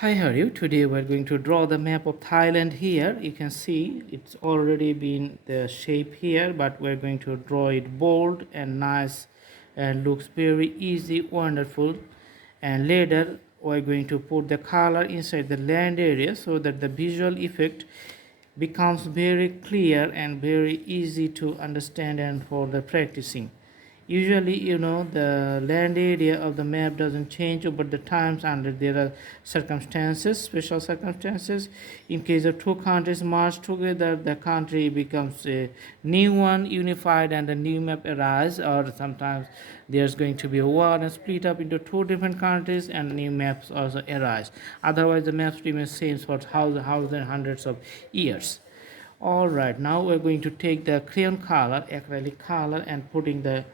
Hi, how are you? Today we're going to draw the map of Thailand here. You can see it's already been the shape here, but we're going to draw it bold and nice and looks very easy, wonderful. And later we're going to put the color inside the land area so that the visual effect becomes very clear and very easy to understand and for the practicing. Usually, the land area of the map doesn't change over the times under there are circumstances, special circumstances. In case of two countries merge together, the country becomes a new one, unified, and a new map arises. Or sometimes there's going to be a war and split up into two different countries, and new maps also arise. Otherwise, the maps remain same for thousands and hundreds of years. All right, now we're going to take the crayon color, acrylic color, and putting the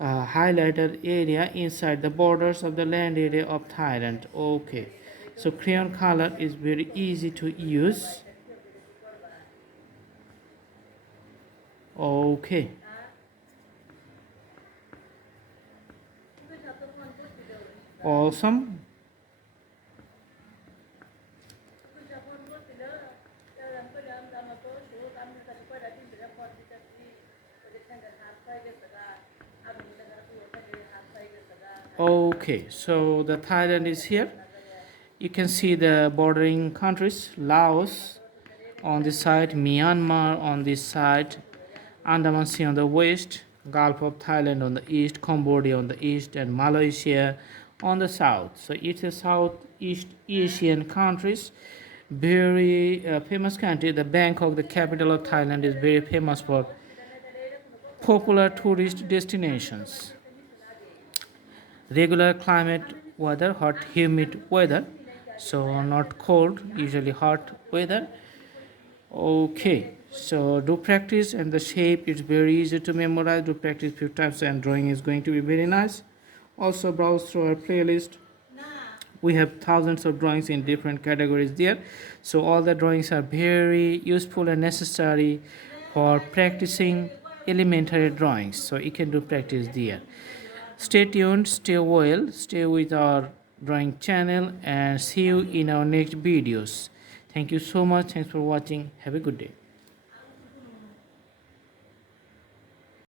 highlighted area inside the borders of the land area of Thailand. Okay, so crayon color is very easy to use. Okay, awesome. Okay, so the Thailand is here. You can see the bordering countries, Laos on this side, Myanmar on this side, Andaman Sea on the west, Gulf of Thailand on the east, Cambodia on the east, and Malaysia on the south. So it's a Southeast Asian countries, very famous country. The Bangkok, the capital of Thailand, is very famous for popular tourist destinations. Regular climate weather, hot humid weather, so not cold, usually hot weather. Okay, so do practice, and the shape is very easy to memorize. Do practice few times and drawing is going to be very nice. Also browse through our playlist. We have thousands of drawings in different categories there, so all the drawings are very useful and necessary for practicing elementary drawings, so you can do practice there. Stay tuned, stay well, stay with our drawing channel, and see you in our next videos. Thank you so much. Thanks for watching. Have a good day.